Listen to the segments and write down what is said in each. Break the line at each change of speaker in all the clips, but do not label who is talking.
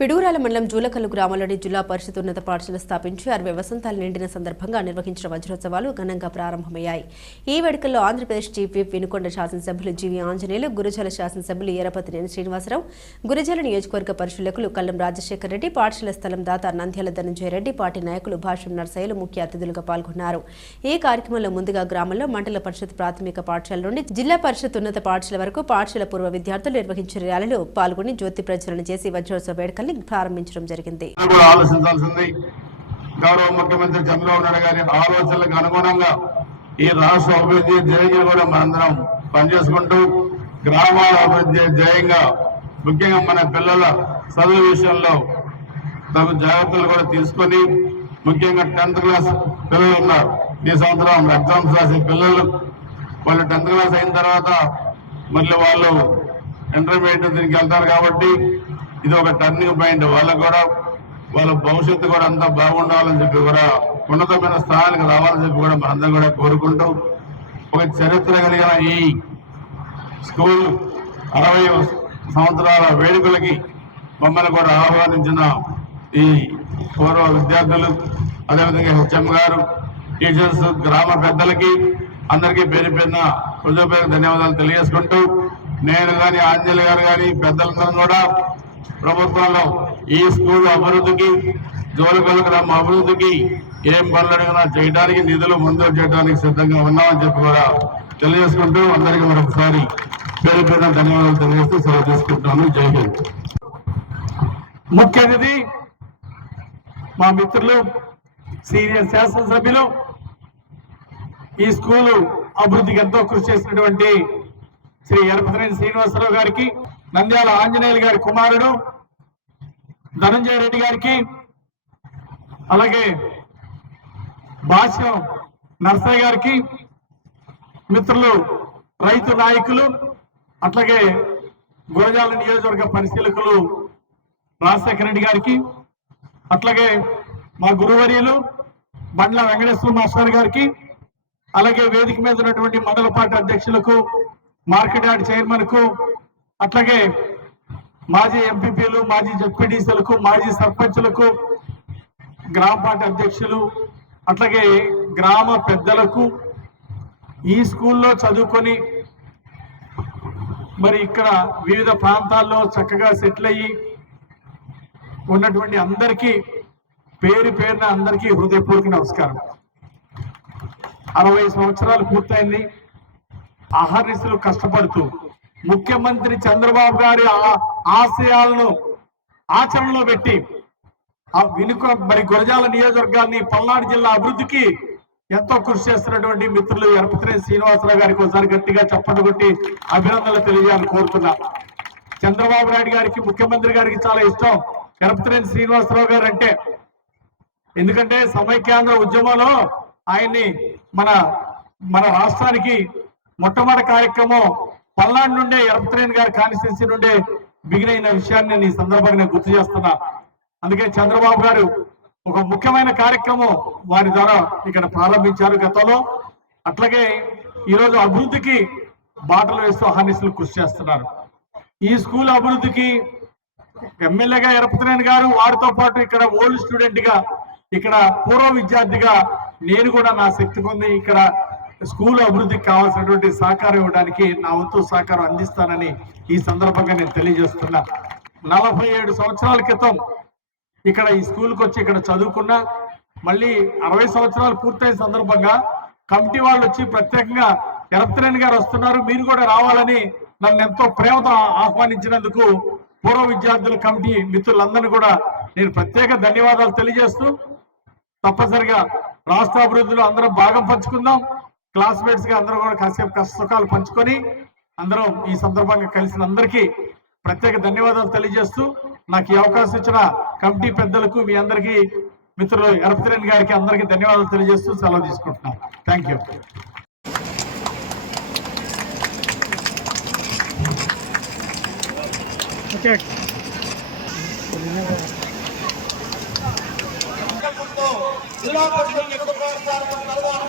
పిడూరాల మండలం జూలకల్లు గ్రామంలోని జిల్లా పరిషత్ ఉన్నత పాఠశాల స్థాపించి అరవై వసంతాలు నిండిన సందర్భంగా నిర్వహించిన వజ్రోత్సవాలు ఘనంగా ప్రారంభమయ్యాయి. ఈ వేడుకల్లో ఆంధ్రప్రదేశ్ జీపీ వినుకొండ శాసనసభ్యులు జీవి ఆంజనేయులు గురజాల శాసనసభ్యులు ఎరపతినేని శ్రీనివాసరావు గురజాల నియోజకవర్గ పరిశీలకులు కల్లం రాజశేఖర్ రెడ్డి పాఠశాల స్థలం దాత నంద్యాల ధనంజయ రెడ్డి పార్టీ నాయకులు భాష్యం నర్సయ్యలు ముఖ్య అతిథులుగా పాల్గొన్నారు. ఈ కార్యక్రమంలో ముందుగా గ్రామంలో మండల పరిషత్ ప్రాథమిక పాఠశాల నుండి జిల్లా పరిషత్ ఉన్నత పాఠశాల వరకు పాఠశాల పూర్వ విద్యార్థులు నిర్వహించిన ర్యాలీలో పాల్గొని జ్యోతి ప్రజ్వలన చేసి వజ్రోత్సవ వేడుకలు వేడుకల్ని ప్రారంభించడం జరిగింది.
ఆలోచించాల్సింది గౌరవ ముఖ్యమంత్రి చంద్రబాబు నాయుడు గారి ఆలోచనలకు అనుగుణంగా ఈ రాష్ట్ర అభివృద్ధి ధ్యేయంగా కూడా మనందరం పనిచేసుకుంటూ గ్రామాల అభివృద్ధి ధ్యేయంగా ముఖ్యంగా మన పిల్లల చదువు విషయంలో తగు జాగ్రత్తలు కూడా తీసుకొని ముఖ్యంగా టెన్త్ క్లాస్ పిల్లలు ఉన్నారు. ఈ సంవత్సరం ఎగ్జామ్స్ రాసే పిల్లలు వాళ్ళు టెన్త్ క్లాస్ అయిన తర్వాత మళ్ళీ వాళ్ళు ఇంటర్మీడియట్ దీనికి వెళ్తారు కాబట్టి ఇది ఒక టర్నింగ్ పాయింట్ వాళ్ళకు కూడా వాళ్ళ భవిష్యత్తు కూడా అంతా బాగుండాలని చెప్పి కూడా ఉన్నతమైన స్థానానికి రావాలని చెప్పి కూడా మనందరం కూడా కోరుకుంటూ ఒక చరిత్ర కలిగిన ఈ స్కూల్ అరవై సంవత్సరాల వేడుకలకి మమ్మల్ని కూడా ఆహ్వానించిన ఈ పూర్వ విద్యార్థులు అదేవిధంగా హెచ్ఎం గారు టీచర్స్ గ్రామ పెద్దలకి అందరికీ పేరు పేరున హృదయపూర్వక ధన్యవాదాలు తెలియజేసుకుంటూ నేను కానీ ఆంజలి గారు కానీ పెద్దలందరం కూడా ప్రభుత్వంలో ఈ స్కూల్ అభివృద్ధికి జోలికొల గ్రామ అభివృద్ధికి ఏం పనులు అడిగినా చేయడానికి నిధులు మంజూరు చేయడానికి సిద్ధంగా ఉన్నామని చెప్పి కూడా తెలియజేసుకుంటూ అందరికీ మరొకసారి పేరు పేరున ధన్యవాదాలు తెలియజేస్తూ సెలవు తీసుకుంటాను జై హింద్.
ముఖ్య అతిథి మా మిత్రులు సీనియర్ శాసనసభ్యులు ఈ స్కూలు అభివృద్ధికి ఎంతో కృషి చేసినటువంటి శ్రీ ఎరపతినేని శ్రీనివాసరావు గారికి నంద్యాల ఆంజనేయులు గారి కుమారుడు ధనంజయ రెడ్డి గారికి అలాగే భాష్యం నర్సయ్య గారికి మిత్రులు రైతు నాయకులు అట్లాగే గురజాల నియోజకవర్గ పరిశీలకులు రాజశేఖర రెడ్డి గారికి అట్లాగే మా గురువర్యులు బండ్ల వెంకటేశ్వర మాస్టర్ గారికి అలాగే వేదిక మీద ఉన్నటువంటి మండల పార్టీ అధ్యక్షులకు మార్కెట్ యార్డ్ చైర్మన్కు అట్లాగే మాజీ ఎంపీపీలు మాజీ జడ్పీటీసీలకు మాజీ సర్పంచులకు గ్రామ పార్టీ అధ్యక్షులు అట్లాగే గ్రామ పెద్దలకు ఈ స్కూల్లో చదువుకొని మరి ఇక్కడ వివిధ ప్రాంతాల్లో చక్కగా సెటిల్ అయ్యి ఉన్నటువంటి అందరికీ పేరు పేరున అందరికీ హృదయపూర్వక నమస్కారం. అరవై సంవత్సరాలు పూర్తయింది. అహర్నిశలు కష్టపడుతూ ముఖ్యమంత్రి చంద్రబాబు గారి ఆ- ఆశయాలను ఆచరణలో పెట్టి ఆ వినుక మరి గురజాల నియోజకవర్గాన్ని పల్నాడు జిల్లా అభివృద్ధికి ఎంతో కృషి చేస్తున్నటువంటి మిత్రులు ఎరపతినేని శ్రీనివాసరావు గారికి ఒకసారి గట్టిగా చప్పట్లు కొట్టి అభినందనలు తెలియజేయాలని కోరుతున్నా. చంద్రబాబు నాయుడు గారికి ముఖ్యమంత్రి గారికి చాలా ఇష్టం. ఎరపతినేని శ్రీనివాసరావు గారు అంటే. ఎందుకంటే సమైక్యాంధ్ర ఉద్యమంలో ఆయన్ని మన మన రాష్ట్రానికి మొట్టమొదటి కార్యక్రమం పల్నాడు నుండే ఎరపతినేని గారి కాన్స్టిట్యున్సీ నుండే మిగిలిన విషయాన్ని నేను ఈ సందర్భంగా నేను గుర్తు చేస్తున్నా. అందుకే చంద్రబాబు గారు ఒక ముఖ్యమైన కార్యక్రమం వారి ద్వారా ఇక్కడ ప్రారంభించారు గతంలో. అట్లాగే ఈరోజు అభివృద్ధికి బాటలు వేస్తూ అహర్నిశలు కృషి చేస్తున్నారు. ఈ స్కూల్ అభివృద్ధికి ఎమ్మెల్యేగా ఎరపతినేని గారు వారితో పాటు ఇక్కడ ఓల్డ్ స్టూడెంట్గా ఇక్కడ పూర్వ విద్యార్థిగా నేను కూడా నా శక్తి పొంది ఇక్కడ స్కూల్ అభివృద్ధికి కావాల్సినటువంటి సహకారం ఇవ్వడానికి నా వంతు సహకారం అందిస్తానని ఈ సందర్భంగా నేను తెలియజేస్తున్నా. నలభై ఏడు సంవత్సరాల క్రితం ఇక్కడ ఈ స్కూల్కి వచ్చి ఇక్కడ చదువుకున్నా మళ్ళీ అరవై సంవత్సరాలు పూర్తయిన సందర్భంగా కమిటీ వాళ్ళు వచ్చి ప్రత్యేకంగా ఎరపతిరేణి గారు వస్తున్నారు. మీరు కూడా రావాలని నన్ను ఎంతో ప్రేమతో ఆహ్వానించినందుకు పూర్వ విద్యార్థుల కమిటీ మిత్రులందరినీ కూడా నేను ప్రత్యేక ధన్యవాదాలు తెలియజేస్తూ తప్పనిసరిగా రాష్ట్ర అభివృద్ధిలో అందరం భాగం పంచుకుందాం. క్లాస్మేట్స్గా అందరూ కూడా కాసేపు కష్ట సుఖాలు పంచుకొని అందరం ఈ సందర్భంగా కలిసిన అందరికీ ప్రత్యేక ధన్యవాదాలు తెలియజేస్తూ నాకు ఈ అవకాశం ఇచ్చిన కమిటీ పెద్దలకు మీ అందరికీ మిత్రులు ఎరపతిరేణి గారికి అందరికీ ధన్యవాదాలు తెలియజేస్తూ సెలవు తీసుకుంటున్నాను. థ్యాంక్ యూ
జిల్లా పరిషత్ యువత ప్రాంతాలకు ప్రదానం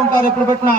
ఉంటారు. ఎప్పుడు పెట్టినా